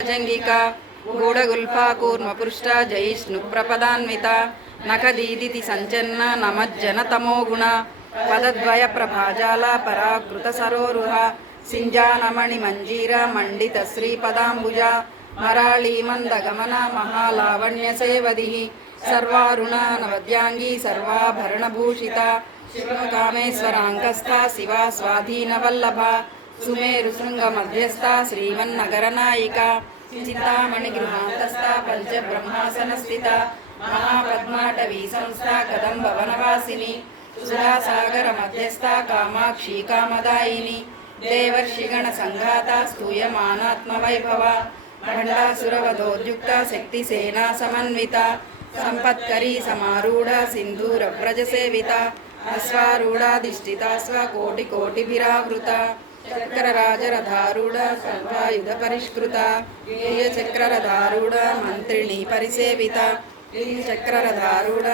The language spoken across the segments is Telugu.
జంగిక గూఢగుల్ఫా కూర్మపృష్ట జయిష్ణుప్రపదాన్విత నఖదీదితి సంచన్న నమజ్జన తమోగుణ పదద్వయ ప్రభాజాల పరాకృత సరోరుహ సింజానమణి మంజీర మండిత శ్రీపదాంబుజ మరాళీమందగమన మహాలావణ్య సేవది సర్వారుణ నవద్యాంగీ సర్వాభరణభూషిత శివకామేశ్వరాంకస్థ శివా స్వాధీనవల్లభ సుమేరు శృంగ మధ్యస్థ శ్రీమన్నగరనాయిక చింతామణి గృహాంతస్థ పంచబ్రహ్మాసన స్థిత మహాపద్మాటవీ సంస్థ కదంబ వనవాసిని సుధాసాగర మధ్యస్థ కామాక్షి కామదాయిని దేవర్షిగణ సంఘాత స్తూయమానాత్మ వైభవ భండాసురవధోద్యుక్త శక్తి సేనా సమన్విత సంపత్కరీ సమారూఢ సింధూర వ్రజ సర్వాయుధ పరిష్కృత చక్రరధారూఢ మంత్రిణి పరిసేవిత చక్రరధారూఢ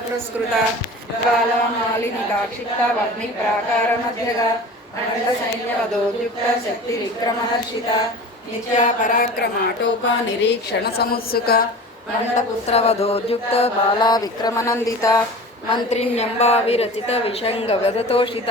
పురస్కృత జ్వాలామాలిని కాక్షిప్త వగ్ని ప్రాకార మధ్యగా అనంత సైన్యవదోద్యుక్త శక్తి విక్రమహర్షిత నిత్యా పరాక్రమాటోప నిరీక్షణ సముత్సుక మండపుత్రవధోద్యుక్త బాలా విక్రమనందిత మంత్రిణ్యంబా విరచిత విషంగ వదతోషిత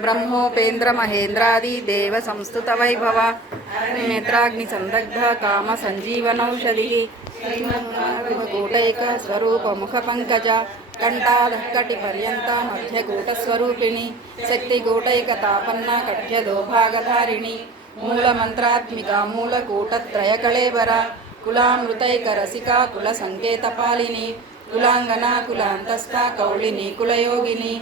ఖరాంగుళి బ్రహ్మోపేంద్ర మహేంద్రాది దేవ సంస్థుత వైభవ నేత్రాగ్ని సందగ్ధ కామ సంజీవనౌషధి కూటైక స్వరూప ముఖ పంకజ కంఠాధకటి పర్యంత మధ్యకూటస్వరూపిణి శక్తికూటైక తాపన్న కఠ్యదోభాగధారిణి మూలమంత్రాత్మిక మూలకూటత్రయకళేవర కులామృతైక రసిక కుల సంకేతపాలిని కులాంగన కులాంతస్థ కౌళిని కులయోగిని